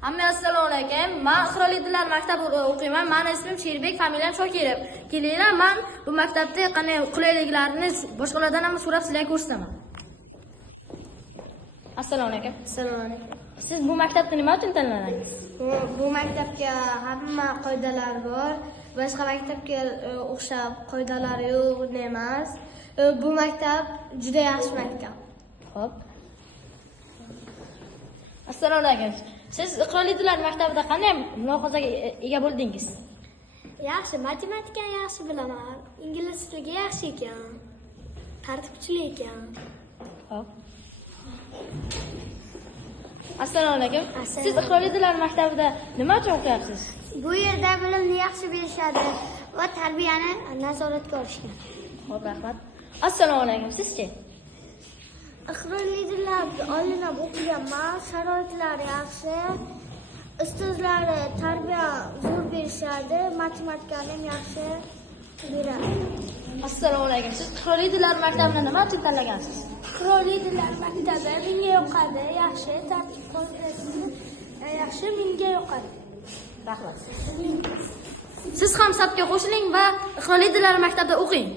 Hamma assalomu alaykum. Men Qirolli tillar maktabida o'qiyman. Mening ismim Sherbek, familiyam Shokirov. Kelinglar, men bu maktabda qanday qulayliklarni boshqalardan ham so'rab sizlarga ko'rsataman. Assalomu alaykum. Assalomu alaykum. Siz bu maktabni nima uchun tanladingiz? Bu maktabga hamma qoidalar bor. Boshqa maktabga o'xshab qoidalari yo'q emas. Bu maktab juda yaxshi maktab. Xo'p. Assalomu alaykum. Siz Qirolli tillar maktabida qanday mulohazaga ega bo'ldingiz? Yaxshi, matematikani yaxshi bilaman. Ingliz tiliga yaxshi ekan. Tartibchi ekan. Xo'p. Assalomu alaykum. Assalomu Siz Qirolli tillar maktabida nima uchun o'qiyapsiz? Bu yerda bilimni yaxshi berishadi va tarbiyani nazoratga olishgan. Xo'p, rahmat. Assalomu alaykum. Sizchi? Qirolli tillarda olinib o'qiganman, sharoitlari yaxshi. Ustozlari tarbiya zo'r berishadi, matematikani ham yaxshi beradi. Assalomu alaykum. Siz Qirolli tillar maktabini nima uchun tanlagansiz? Qirolli tillar maktabi menga yoqadi, yaxshi, tartib qoidasi yaxshi, menga yoqadi. Rahmat. Siz ham safga qo'shiling va Qirolli tillar maktabida o'qing.